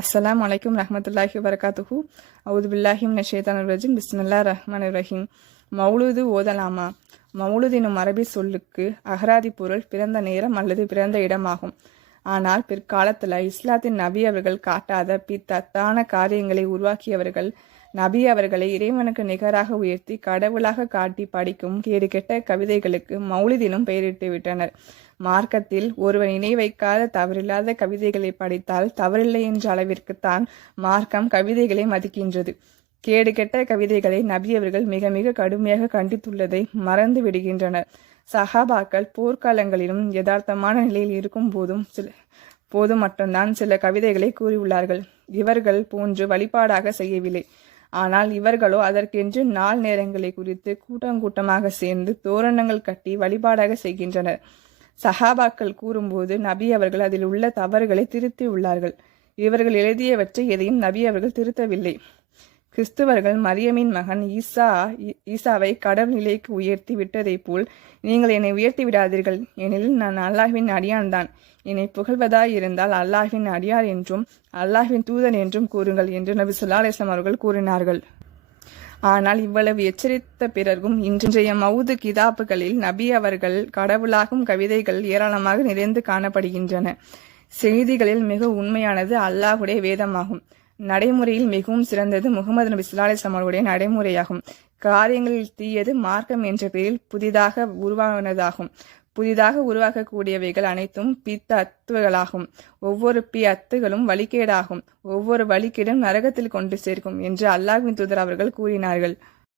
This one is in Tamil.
அஸ்ஸலாமு அலைக்கும் ரஹ்மத்துல்லாஹி வபரகாத்துஹு. அவுது பில்லாஹி மினஷ் ஷைத்தானிர் ரஜீம். பிஸ்மில்லாஹிர் ரஹ்மானிர் ரஹீம். மௌலூது ஓதலாமா? மௌலூத் எனும் அரபி சொல்லுக்கு அகராதி பொருள் பிறந்த நேரம் அல்லது பிறந்த இடமாகும். ஆனால் பிற்காலத்தில் இஸ்லாத்தின் நபி அவர்கள் காட்டாத பித்தத்தான காரியங்களை உருவாக்கியவர்கள் நபி அவர்களை இறைவனுக்கு நிகராக உயர்த்தி கடவுளாக காட்டி படிக்கும் கேடு கெட்ட கவிதைகளுக்கு மௌலிதினும் பெயரிட்டு விட்டனர். மார்க்கத்தில் ஒருவன் இணை வைக்காத தவறில்லாத கவிதைகளை படித்தால் தவறில்லை என்ற அளவிற்குத்தான் மார்க்கம் கவிதைகளை மதிக்கின்றது. கேடு கெட்ட கவிதைகளை நபி அவர்கள் மிக மிக கடுமையாக கண்டித்துள்ளதை மறந்து விடுகின்றனர். சஹாபாக்கள் போர்க்காலங்களிலும் யதார்த்தமான நிலையில் இருக்கும் போதும் மட்டும்தான் சில கவிதைகளை கூறியுள்ளார்கள். இவர்கள் போன்று வழிபாடாக செய்யவில்லை. ஆனால் இவர்களோ அதற்கென்று நாள் நேரங்களை குறித்து கூட்டமாக சேர்ந்து தோரணங்கள் கட்டி வழிபாடாக செய்கின்றனர். சஹாபாக்கள் கூறும்போது நபி அவர்கள் அதில் உள்ள தவறுகளை திருத்தி உள்ளார்கள். இவர்கள் எழுதியவற்றை எதையும் நபி அவர்கள் திருத்தவில்லை. கிறிஸ்துவர்கள் மரியமின் மகன் ஈசாவை கடவுள் நிலைக்கு உயர்த்தி விட்டதை போல் நீங்கள் என்னை உயர்த்தி விடாதீர்கள், ஏனெனில் நான் அல்லாஹ்வின் அடியான் தான். என்னை புகழ்வதாய் இருந்தால் அல்லாஹ்வின் அடியார் என்றும் அல்லாஹ்வின் தூதன் என்றும் கூறுங்கள் என்று நபி ஸல்லல்லாஹு அலைஹி வஸல்லம் அவர்கள் கூறினார்கள். ஆனால் இவ்வளவு எச்சரித்த பிறகும் இன்றைய மவுது கிதாபுகளில் நபி அவர்கள் கடவுளாகும் கவிதைகள் ஏராளமாக நிறைந்து காணப்படுகின்றன. செய்திகளில் மிக உண்மையானது அல்லாஹுடைய வேதமாகும். நடைமுறையில் மிகவும் சிறந்தது முகமது நபி ஸல்லல்லாஹு அலைஹி வஸல்லம் அவர்களுடைய நடைமுறையாகும். காரியங்களில் தீயது மார்க்கம் என்ற பெயரில் புதிதாக உருவானதாகும். புதிதாக உருவாக்கக்கூடியவைகள் அனைத்தும் அத்துகளாகும். ஒவ்வொரு அத்துகளும் வழிகேடாகும். ஒவ்வொரு வழிகேடும் நரகத்தில் கொண்டு சேர்க்கும் என்று அல்லாஹ்வின் தூதர் அவர்கள் கூறினார்கள்.